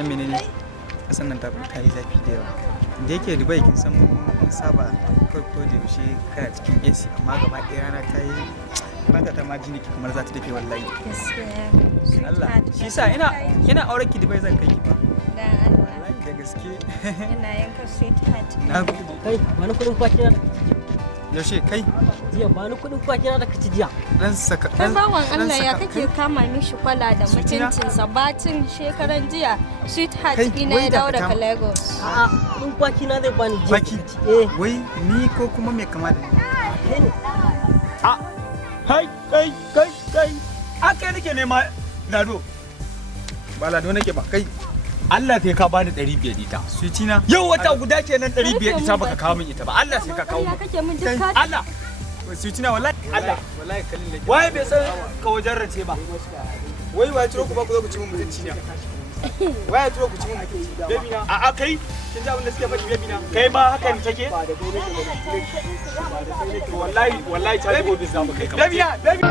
san menene kasan nan ta yi zafi da yawa da yake Dubai kin san mun saba kai ko da yaushe kana cikin AC amma gaba ɗaya rana ta yi fata ta ma jini kamar za ta dafe wallahi gaskiya Allah shi yasa ina auren ki Dubai zan kai ki fa da Allah wallahi da gaske ina yanka sweetheart na gode Kai, wani kuɗin kwaki na yaushe kai jiya ba ni kuɗin kwaki na da kaci jiya. dan saka kai bawan Allah ya kake kama mishi kwala da mutuncinsa bacin shekaran jiya sweetheart Kai, ina wai ya da dawo ka daga kama- Lagos A'a, kuɗin kwaki na zai bani jiya. Kwaki? Eh, wai ni ko kuma me kama da kai ne. kai aka nake nema lado ba lado nake ba kai Allah sai ka bani 500 ita sweetie na yau wata guda kenan 500 ita baka kawo min ita ba Allah sai ka kawo ya min kake min duk ka Allah sweetie na wallahi Allah wallahi kallin nake waye bai san ka wajen race ba wai wai turo ku ba ku zo ku ci mun mutunci ne wai turo ku ci mun mutunci baby na a kai kin ji abin da suke faɗi baby na kai ma hakan take wallahi ta gobe za mu kai ka baby na baby